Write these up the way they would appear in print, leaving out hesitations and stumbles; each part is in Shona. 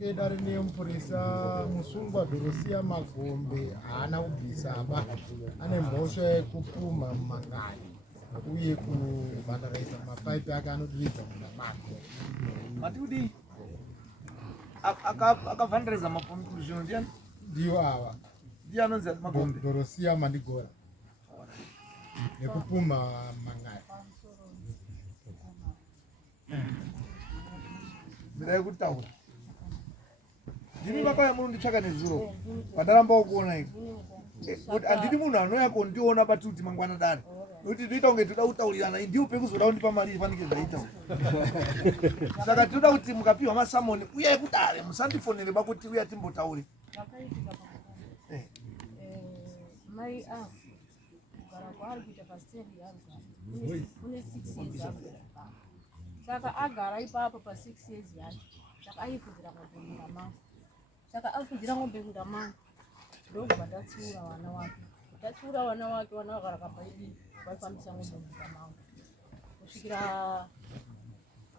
Kedari nemupurisa musungwa Dorosia Magombe haana kubvisa ba ane mhosva yekupumha mumangai uye kuvhandaraisa mapaipi ake anodiridzwa muna make. Matudi akavhandariza mapombi zvino ndiani? Ndiwo ava. Ndiye anonzi Magombe. Dorosia Mandigora nekupumha mangai. Ndai kutaura. Ndini makaya munonditsvaka nezuro. Pandaramba kuona iko. Kuti andidi munhu anouya kondiona patuti mangwana dare. Nokuti toita kunge toda kutaurirana ndiwo pekuzoda kundipa mari ifanike zvaitaura. Saka toda kuti mukapiwa masamoni uyai kudare musandifonere bakuti uya timbotaure. Mai kugara kwaari kuita pasiteri yaruka une 6 years saka agara ipapo pa6 years yacho saka aifudzira ng'ombe munda mangu saka afudzira ng'ombe munda mangu ndokubva ndatsiura vana wake vana vagara kamba idii vaifambisa ng'ombe munda mangu kusvikira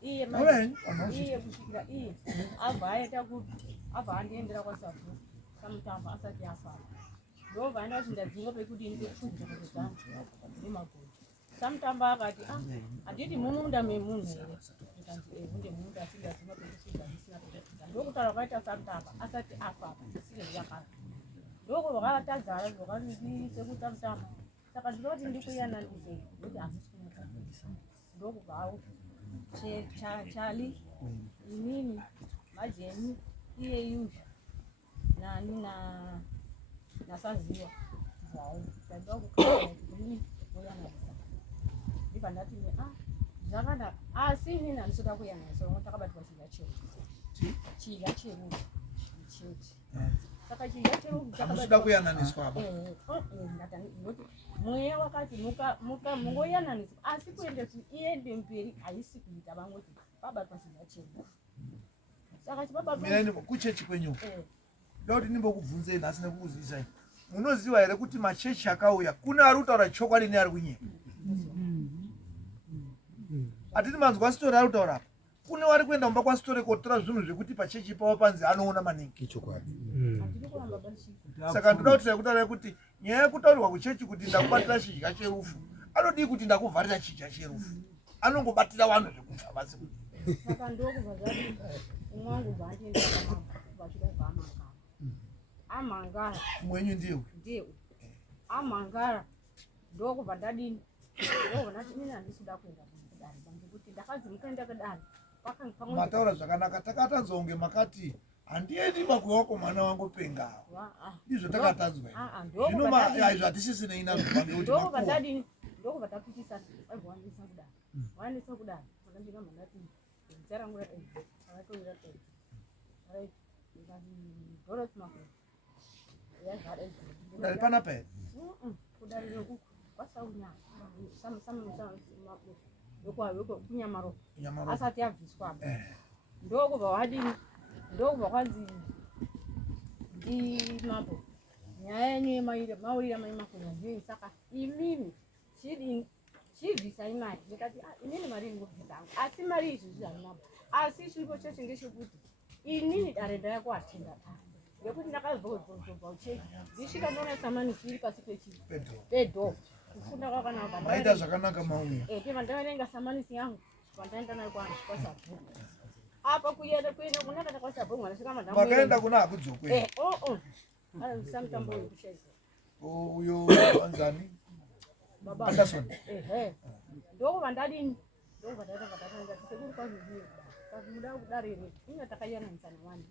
iye kusvikira iye abva andiendera kwaSabhuku Samutambo asati afara ndobva aenda kuti ndadzinga pekuti ndikufudza kuti dzangu nemaguru. Samutambo akati handiti mumunda memunhu here ndikanzi hunde munda asi ndadzinga pekufudza ndisina kutatidza ndokutaura kwaita Samutambo asati afa ndisiri yakara ndokuvakatagara zvakandiise kuSamutambo saka ndinoti ndikuyananise kuti handisi kumutambisa ndokubvawo Chali inini Majeni iye Yusha nani nasaziwa zvayo ndaida kukhala kuti kuyananisa ndibva ndati zvakanaka asi inini handisoda kuyananisa lomwe takabatwa chidya cherufu chete saka chidya cherufu chakabatwa kuyananiswa ndoti mweya wakati mungoyananiswa asi kuende iende mberi haisi kuita vamweti vabatwa chidya cherufu saka chibabatwa kuchechi kwenyu ndoti ndimbokubvunzei nhasi nekukuzivisa munoziva here kuti machechi akauya kune ari kutaura chokwadi neari kunyika hatiti manzwa sitori ari kutaura apa kune wari kuenda mumba kwasitori kotora zvinhu zvekuti pachechi pavo panzi anoona maningi saka ndoda kuti kutaura kuti nyaya yekutaurirwa kuchechi kuti ndakubatira chidya cherufu anodii kuti ndakuvharira chidya cherufu anongobatira vanhu zvekubva basi saka ndokubva zvati umwangu bva andienda vachida vaamangara amangara mwenyu ndiwe amangara ndokubva ndadini ndokubva ndati ini handisida kuenda kudare ngekuti ndakanzi mukaenda kudare mataura zvakanaka takatanzwa makati handiendi makuwako mwana wangu pengawo ndizvo takatanzwa zvino hazvatisisine ndokubva ndadini ndokubva tapikisana vaivwanisa kudare wanisa kudare andambira mandati zita rangu rakatoira Dorothy Magombe kudare panapa here kudare rekuku kwasaunya kunyamaro asati abviswa ndokubva wadini ndokubva kwanzi ndimambo nyaya yenyu yemaurira mai makonya ndiyo saka imimi chibvisai mari ndikati inini mari ingobvisa angu asi mari izvizvi hainabo asi chiripo chechi ngechekuti inini dare ndaya kuatenga ngekuti ndakazobva uchechi ndisvika ndona samanisi iri pasi pedho kufunda kwakanaka maita zvakanaka mauya tema ndavarenga samanisi yangu pandaenda nayo kwaSabhuku apa kuenda kunakata kwaSabhuku mwanasvika madhamu makaenda kuna hakudzokwe Samutambo wekushaisa uyo wanzani baba Anderson ndokubva ndadini ndokubva ndaenda sekuri kwazviziye kasi muda kudarire inga takayananisa nawani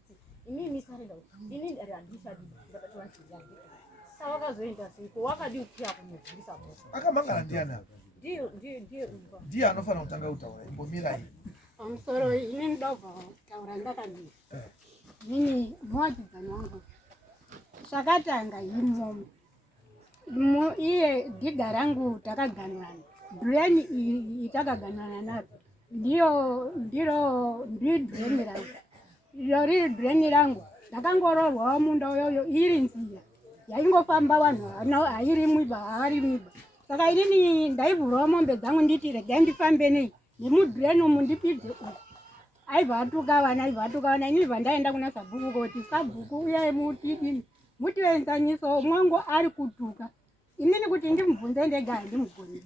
inini misarenda inini dari handishadi ndabatwa chidya sawakazoenda siko wakadi kuya kumudzisa akamangana ndiani apa ndiye anofanira kutanga kutaura imbomirai pamusoro inini ndobva taura ndakadii inini muwadzikani wangu zvakatanga imomo iye dhiga rangu takaganwana breni iyi takaganwana nazo ndiro dhireni rangu iro riri dhireni rangu ndakangororwawo munda uyoyo iri nziya yaingofamba vanhu hairimwiba haarimwiba saka inini ndaivhurawo mombe dzangu nditi regai ndifambe nei nemudhireni umu ndipidze uku aibva atuka ini vandaenda kuna Sabhuku kuti Sabhuku uyai mutienzaniswa mwangu ari kutuka inini kuti ndimubvunze ndega ndimugoni.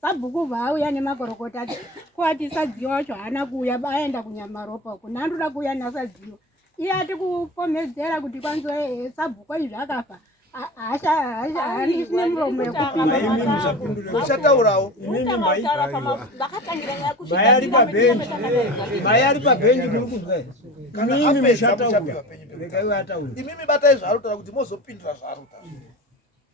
Sabhuku vauya nemakorokota ake kwati Sadziyo wacho haana kuuya aenda kunyamaropa uko ndandoda kuuya naSadziyo iye ati kupomedzera kuti kwanzi Sabhuku izvi akafa haandisine muromo uchataurawo mayari pabhenji muri kunzwa imimi batai zvaarutaura kuti mozopindura zvaarutaura.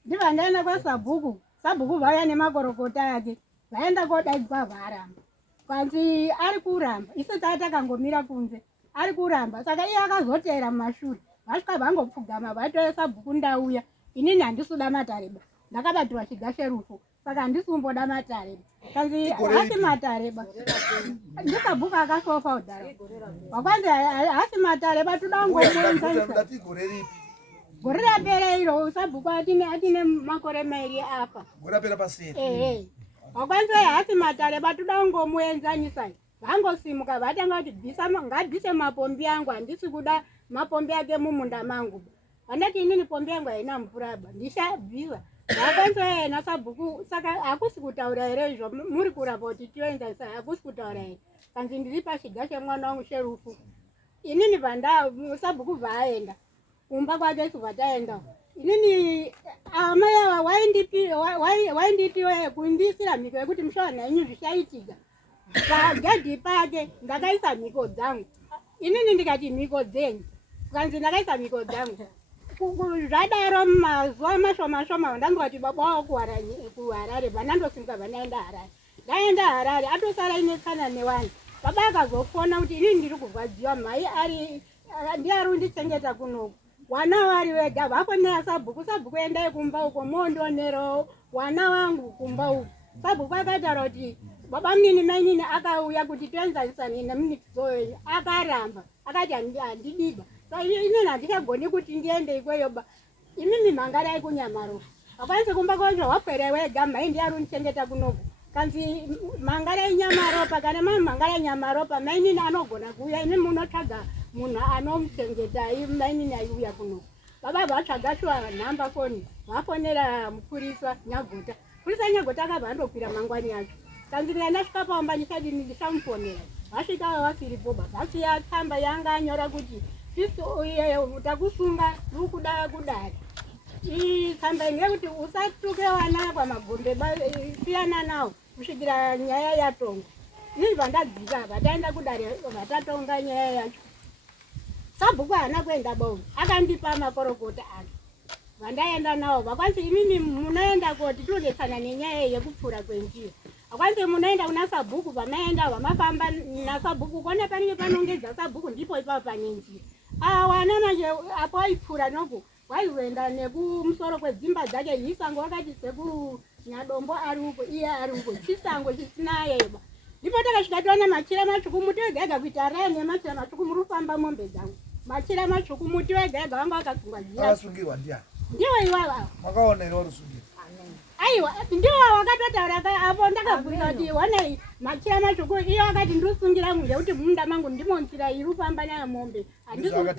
ndiva ndaenda kwaSabhuku. Sabhuku vauya nemakorokota ake vaenda kodaidzwa vaaramba kwanzi ari kuramba isu takangomira kunze ari kuramba saka iye akazotera mumashure vasvika vangopfugama vatoya Sabhuku ndauya inini handisuda matareba ndakabatirwa chigashe rufo saka handisumboda matareba kanzi hasi matareba ndiSabhuku akasofa udhara wakwanzi hasi matareba toda kungomuenzanisa gore rapera iro Sabhuku atine makore mairi apa gore rapera paseri wakwanzi hasi matareba toda kungomuenzanisa vangosimuka vatanga kuti ngabvise mapombi angu handisi kuda mapombi ake mumunda mangu handati inini pombi yangu haina mvura ba ndishabvisa vakwanzi yena Sabhuku saka hakusi kutaura here izvo muri kurapa kuti tienzanisa hakusi kutaura here kanzi ndiri pachigashe mwana wangu Sherufu inini Sabhuku vaaenda kumba kwake isu vataenda inini amaya wainditi kundisira mhiko yekuti mushawana yenyu zvichaitika pagedhi pake ndakaisa mhiko dzangu inini ndikati mhiko dzenyu kanzi ndakaisa mhiko dzangu zvadaro mazuva mashoma ndanzi kuti baba wavo kuHarare vanandosimuka vandaenda Harare ndaenda Harare atosara ine tsana nevanhu baba akazofona kuti inini ndiri kurwadziwa mhai ndiari undichengeta kunoku wana vari vega vafonera Sabhuku endai kumba uko mondonerawo wana wangu kumba uko. Sabhuku akataura kuti baba munini mainini akauya kuti toenzanisane nemunitsoyo akaramba akati handidiba saka inini handingagoni kuti ndiende ikweyo ba imimi mangarai kunyamaro akwanise kumba kwacho wapwere wega mhai ndiari undichengeta kunoku kanzi mangarai nyamaropa kana mangarai nyamaropa mainini anogona kuuya inini munotsvaga munhu anomuchengeta mainini aiuya kuno baba vatsvaga shuwa nhamba foni vafonera mupurisa Nyagota. Purisa Nyagota akabva andokwira mangwani yacho kanzi ndasvika pamba ndichadini ndichamufonera vasvika vasiripo vasiya tsamba yanga anyora kuti takusunga uri kuda kudari tsamba ngekuti usatuke wana pamagombe siyana nawo kusvikira nyaya yatonga inini vandadzika vataenda kudare vatatonga nyaya yacho Sabhuku haana kuenda bongo akandipa makorokota ake vandaenda nawo vakwanzi imini munoenda koti todetsana nenyaya yekupfura kwenjira vakwanzi munoenda kuna Sabhuku vamaenda vamafamba naSabhuku kone panenge panongedza Sabhuku ndipo ipapo pane njira wana manje apo aipfura noku waizoenda nekumusoro kwedzimba dzake Hisango wakati sekuNyadombo ari uko iye ari uko Chisango chisina yeba ndipo takasvika toona machira matsvuku muti wega kuita raya nemachira matsvuku muri kufamba mombe dzangu machira matsvuku muti wega vanga vakasungwa akasungirwa ndiani ndiwo iwava makaona iri warusungirwa aiwa ndiwo wakatotaura apo ndakabvunza kuti wanai machira matsvuku iyo akati ndirusungira ngekuti munda mangu ndimo nzira iri kufamba nayo mombe akataura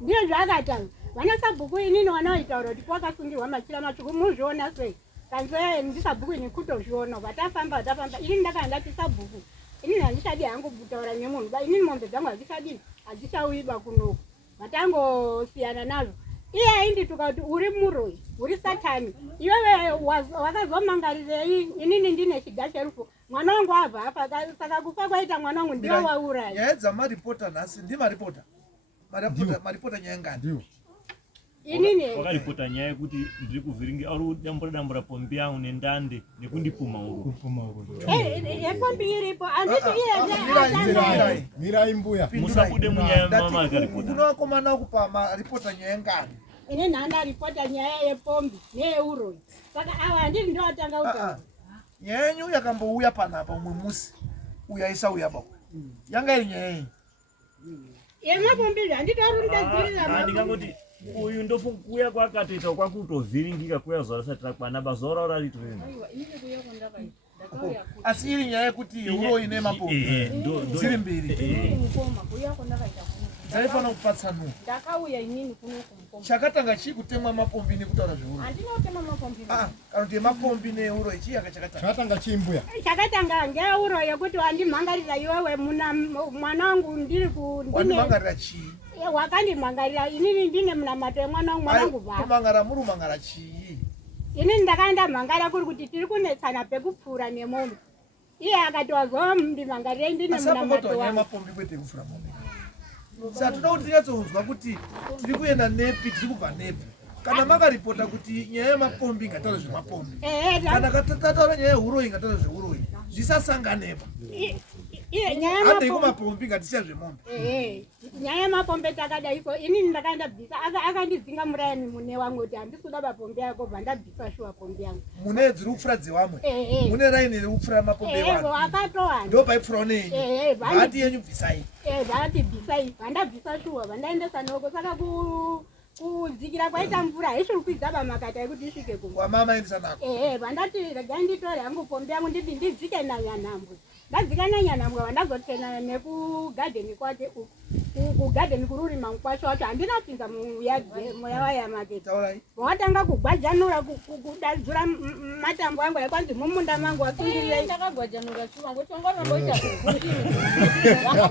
ndiyo zvaakataura vana Sabhuku inini wanaitaura kuti kwakasungirwa machira matsvuku muzviona sei kanzi ndiSabhuku nekutozviona vatafamba inini ndakandati Sabhuku inini handichadi hangu kutaura nemunhu ba inini mombe dzangu hadzichauyiba kunoku vatangosiyana nazvo iye aindituka kuti uri muroi uri Satani iwewe wakazomangarirei inini ndine chigashe rufo mwana wangu abva apa saka kufa kwaita mwana wangu ndiwo wauraya nyaya dzamaripota nhasi ndimaripota maripota nyaya ngani inini wakaripota nyaya yekuti ndiri kuvhiringa ari kudambura pombi yangu nendande nekundipuma uko yepombi iripo anditi mirai mbuya musabude munyaya mama akaripota unovakomana kupa maripota nyaya ngani inini handaripota nyaya yepombi neyeuroi saka ava handiti ndowatanga kutaura nyaya yenyu yakambouya panapa umwe musi uyaisauya pa yanga iri nyaya yenyu yemapombi handitorundedzirira ndingangoti uyu ndokuya kwakatoita kwakutovhiringika kuya zuva risati rakwana bazuva raro raritoenda asi iri nyaya yekuti uroyi nemapombi dziri mbiri dzaifana kupatsanura. Ndakauya inini kuno kumupombi. Chakatanga chii kutemwa mapombi nekutaura zveuro? Handinotema mapombi. Kana kuti mapombi neuro chii chakatanga? Chakatanga chimbuya. Chakatanga ngeuro yekuti wandimhangarira iwewe mwana wangu ndiri wandimhangarira chii? Wakandimhangarira inini ndine munamato wemwana wangu mwanangu baba. Kumhangara muri umhangara chii? Inini ndakaenda mhangara kuri kuti tiri kunetsana pekupfuura nemombe. Iye akati wazondimhangarira ndine munamato wangu. Mapombi kwete kupfuura mombe. Saka toda kuti tinyatsonzwa kuti tiri kuenda nepi, tiri kubva nepi. Kana makaripota kuti nyaya yemapombi ngataure zvemapombi, kana kataura nyaya yeuroyi ngataure zveuroyi, zvisasanganepa. Hande kumapombi ngatisiya zvemombe. Nyaya yemapombi takada iko inini ndakaenda bvisa akandidzinga murayani mune wangu kuti handisi kuda mapombi yako bva ndabvisa shuwa pombi yangu. Mune dziri kupfuura dzevamwe, mune raini iri kupfuura mapombi evanhu. Akatowanda ndo paipfuurawo nenyu. Hati yenyu bvisai. Zvati bvisai vandabvisa shuwa vandaendesa noko saka kudzikira kwaita mvura haisviri kukwidza pamakata ekuti isvike kumwe. Wamama endesa nako. Vandati regai nditore hangu pombi yangu nditi ndidzike nanyanhambwe. Ndadzika nanyanhambwe vandazotena nekugadheni kwake kugadheni kururima kwacho wacho handinapinza moya wayamaketi. Wakatanga kugwajanura kudadzura matambo angu ekwanzi mumunda mangu wasungirirei. Ndakagwajanura chuma ngoti wangona ngoita kungini.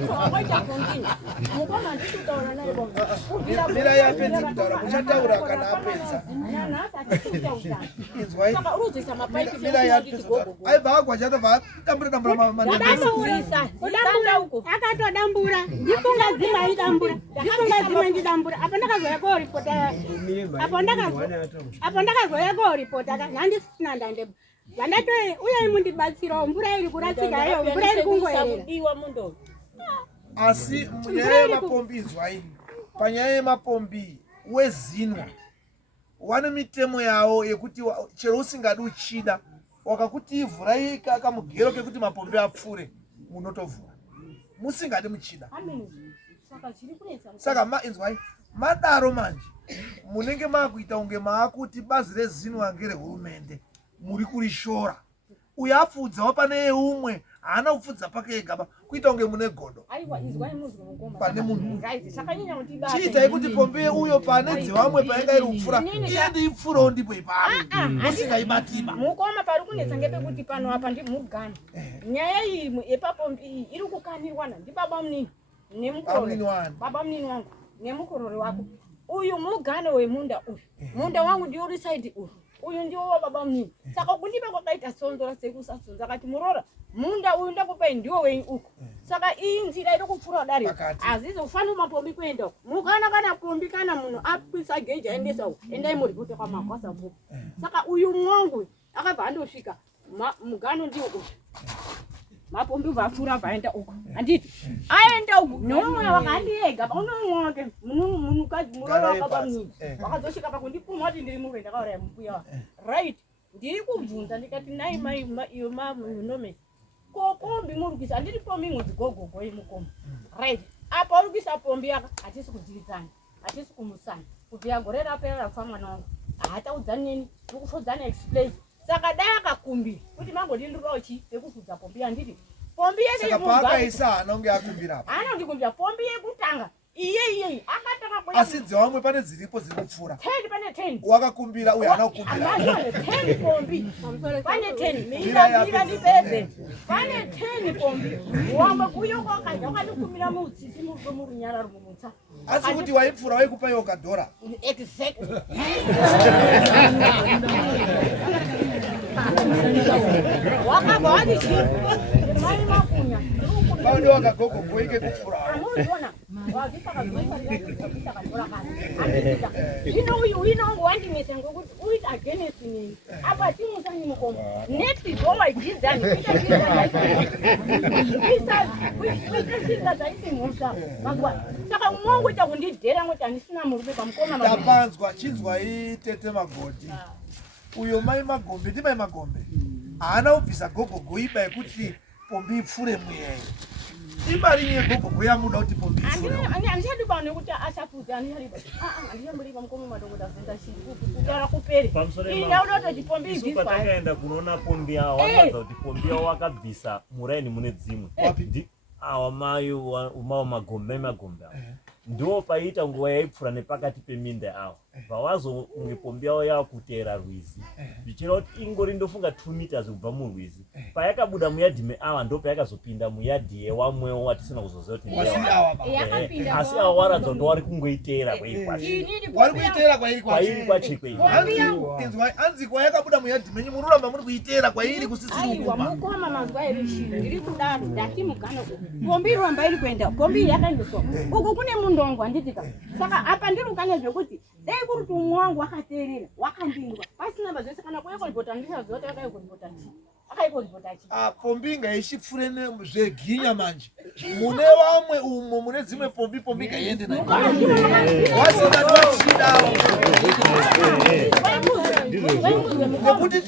Wakaita kungini. Mukoma nditi kutaura naye bomba. Mira yapedza kutaura muchataura kana apedza. Izwai. Saka urudzisa mapaipi Mira yapedza kutaura. Aibva agwajana vadambura mama. Akatodambura ndifunga dzima idambura ndifunga dzima ndidambura apo ndakazoya koripota apo ndakazoya koripota handisina ndandebo vandatoe uye mundibatsirawo mvura iri kuratsikayo mvura iri kungoerera. Asi munyaya yemapombi izwai, panyaya yemapombi wezinwa wane mitemo yawo yekuti chero usingadi uchida wakakuti ivhurai kamugero kekuti mapombi apfuure munotovhura musingadi muchida. Saka inzwai madaro manje munenge makuita unge maakuti bazi rezinwa ngerehurumende muri kurishora. Uyo afudzawo pane umwe haana kupfudza pake ega kuita unge mune godo pane munhu. Chiitai kuti pombi uyo pane dzevamwe painga iri kupfuura iye ndiipfuurawo ndipo ipapo musingaibatiba. Mukoma pari kunetsa ngepekuti pano apa ndimugana. Nyaya iyi yepapombi iyi iri kukanirwana ndibaba munini nemukorori baba munini wangu nemukorori wako. Uyu mugane wemunda uyu. Munda wangu ndio uri side uyu. Uyu ndio wa baba munini. Saka kundipa kwakaita sonzora sekusasonza akati murora munda uyu ndakupai ndiwo wenyu uko. Saka iyi nzira iri kupfuura dari azizofana mapombi kuenda mukana kana pombi kana munhu apisa geja endesa endai muri kuti kwa makwasa mbo. Saka uyu mwangu akabva andosvika mugano ndiwo uko. Mapombi vapfuura vaenda uko. Anditi aenda uko nomwe wakandiega unomwoke munhukadzi muroro wakaba munini wakadzosvika pakundipuma kuti ndiri murwe ndakauraya mbuya right ndiri kubvunza ndikati nai mai iyo nome kopombi murukisa handiri pombi imwe dzigogogo imukoma right apa urukisa pombi yaka hatisi kudzidzana hatisi kumusana kubvira gore rapera rafa mwana wangu haataudzani neni nikufodzana explain. Saka dai akakumbira kuti mangodindirawo chi ekufudza pombi handiti pombi yese saka paakaisa anonge akumbira apa anondikumbira pombi yekutanga iye akataka kwa asi dzevamwe pane dziripo dziri kupfuura 10 pane 10 wakakumbira uye haana kukumbira 10 pombi pane 10 mira ndipedze pane 10 pombi wamwe kuyo kwakaja kwandikumbira mutsisi murunyara rumutsa asi kuti waipfuura waikupa iwo kadhora exactly. Wakabva wati mai makunya pano wakagogo ike kupfuura amuzona wazipaka zvinoita kadhora kana zvino uyu inongo wandimisa ngokuti uit against me apa timusani mukoma next goma jidzani kuita zaisi musa magwa saka mwangu ita kundidhera ngoti handisina murume pamukoma tapanzwa chinzwai tete Magodi uyo mai Magombe ndi mai Magombe haana kubvisa gogogo iba yekuti pombi ipfuure muyeye Ibarinye gogo kuya muda kuti pombi. Andichadiba nekuti achapuza andichadiba. Andichamuripa mukomo madhokodha zenda chiri kugara kuperi. Ini ndauda kuti pombi isu ibviswa. patakaenda kunoona pombi yawo wakaza kuti pombi yawo wakabvisa muraini mune dzimwe. Awa mayo magombe ndo paita nguva yaipfura nepakati peminda awo pawazonge pombi yawo yakutera rwizi zvichireva kuti ingori ndofunga 2 meters kubva murwizi payakabuda muyadhi meawa ndo payakazopinda muyadhi yewamwewo watisina kuzoziva kuti asi awo waradza kuti wari kungoitera kwairi kwachekwe anzi kwayakabuda muyadhi menyu mururamba muri kuitera kwairi mukoma mazwa ere shiri ndiri kudaro ndati mugano pombi iromba iri kuenda pombi yakaendeswa uku kune mundongo anditika saka apa ndiri kukanya zvekuti dai kuri kuti umwe wangu wakaterera wakandingwa pasina mazvese kana kuyekoripota ndichaziva kuti akayekoripota pombi ngaishipfure zveginya manje mune vamwe umo mune dzimwe pombi ngaiende nayo wasina tochidawo nekuti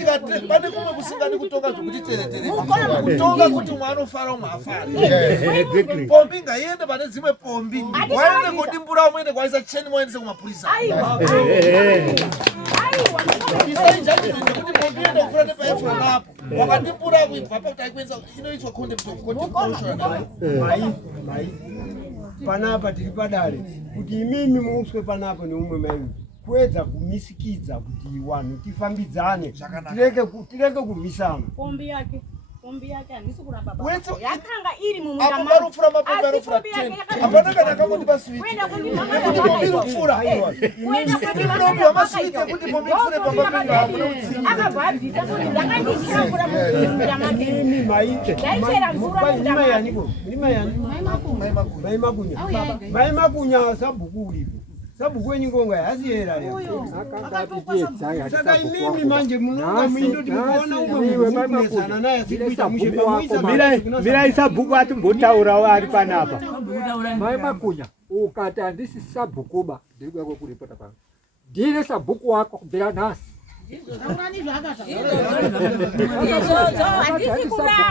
pane kumwe kusingani kutonga zvokuti teretere kutonga kuti umwe anofara umwe afara pombi ngaiende pane dzimwe pombi waende kodimbura umwe ende kwaisa cheni moendese kumapurisa isaijajimende kuti pombi ende kufura nepaefura napo wakadimbura kuibva pautaikuenza inoitwa contempt of court panapa tiri padare kuti imimi muuswe panapa neumwe maimi kuedza kumisikidza kuti vanhu tifambidzane tireke kurwisana pombi yake handisi kuramba Wetso yakanga iri mumunda apo barufura mapombi arufura 10 apana kana kamoti sweet nekuti pombi rufura pombi wamaswiti kuti pombi rufure pambapinga hamuna utsinga akabhabvisa kuti ndakandichambura mumunda make maite ndaichera mvura mumunda yaniko mai makunya sabhuku ulipo sabhuku wenyingonga yasiyera leo saka imimi manje munonga muindoti muona umwe mukunesana naye sikuita mushepamuisa mira isabhuku ati mbotaurawo ari panapa mai makunya ukati handisi sabhukuba ndiri kwako kuripota pangu ndine sabhuku wako kubvira nhasi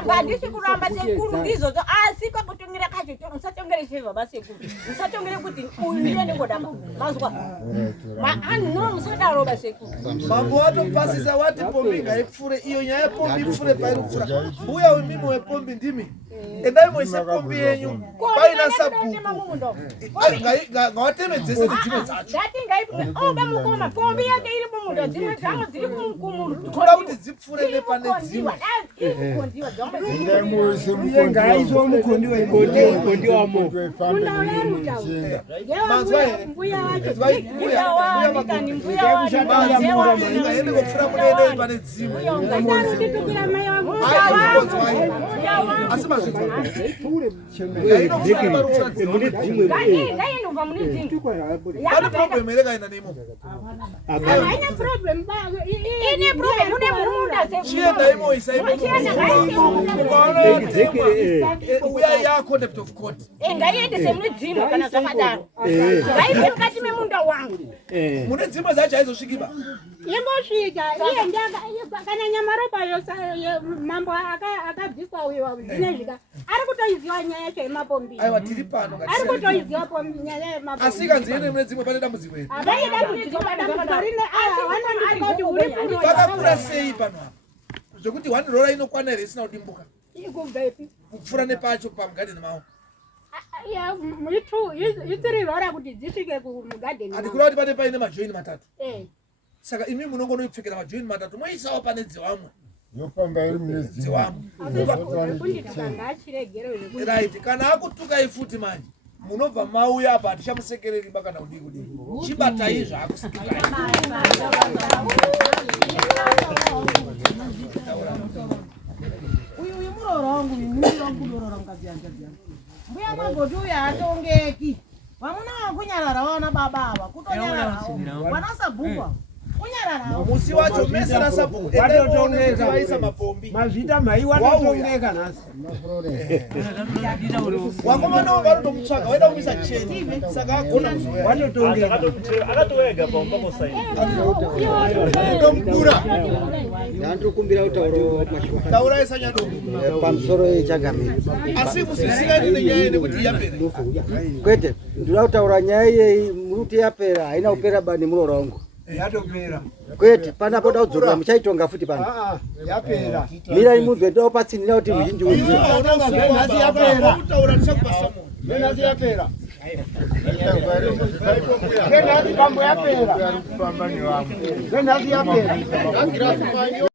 handisi kuramba sekuru ndizodzo asi kwakutongira kacho musatongere cheva basekuru musatongere kuti uyu ndiye ndingodamba mazwa no musadaro basekuru mambo watopasisa wati pombi ngaipfure iyo nyaya yepombi ipfure pairupfura uya wemimi wepombi ndimi endai moisa pombi yenyu paina sabhuku ngawatemedzese nedzimwe dzacho bamukoma pombi yake iri mumundo dzimwe dzangu dziri kumuru toda kuti dzipfure nepane dzimwe ngaiswa mukondiwa wamo ngaende kopfura munoendei pane dzimwe asi pane problem ere kaenda neimo chienda imoisa uya ya contempt of court ngaiendese mune dzimwe kana zvakadaro ngaibve mukati memunda wangu mune dzimwe dzacho aizosvikiba imbosvika iye kana nyamaropa mambo akabviswa uyo zvinezvika ari kutoiziva nyaya yacho yemapombi aiwa tiri pano ari kutoiziva pombi nyaya yemapombi asi kanziende mune dzimwe pane dambudziko iri havai dambudziko padambudziko rine vanondika kuti uri kunoa pakakura sei pano apa zvokuti 1 rora inokwana here isina kudimbuka ikubvepi kupfura nepacho pamugadheni mavo itsiri rora kuti dzisvike kumugadheni handikura kuti pane paine majoini matatu saka imi munongonoipfekera majoini matatu moisawo pane dzewamwe yofamba iri mune dzewamwe right kana akutukai futi manje munobva mauya apa hatichamusekereri ba kana kudii kudii chibatai zvaakusikikai uyu muroro wangu muroro mukadziyanja mbuya magoti uyu haatongeki vamuna vakunyarara vana baba ava kutonyararawo vana sabhukwa musi wacho mesa na sabhuku waisa mapombi mazvita mai watotongeka nhasi wakomana varotomutsvaga waida kumisa cheni saka agona watotongeka akatowega paumbakosaini tomukura ndandikumbira kutaura taurai sanyado pamusoro yechagamiri asi musisingani nenyaya yekuti yapera kwete ndinoda kutaura nyaya iyeyi muri kuti yapera haina kupera bani muroora wangu yatopera kwete panapo da kudzokera muchaitonga futi pano yapera mirai munzwe ndowo patsinira kuti muzhinji nhasi yapera nhasi yapera nhasi pambo yapera nhasi yapera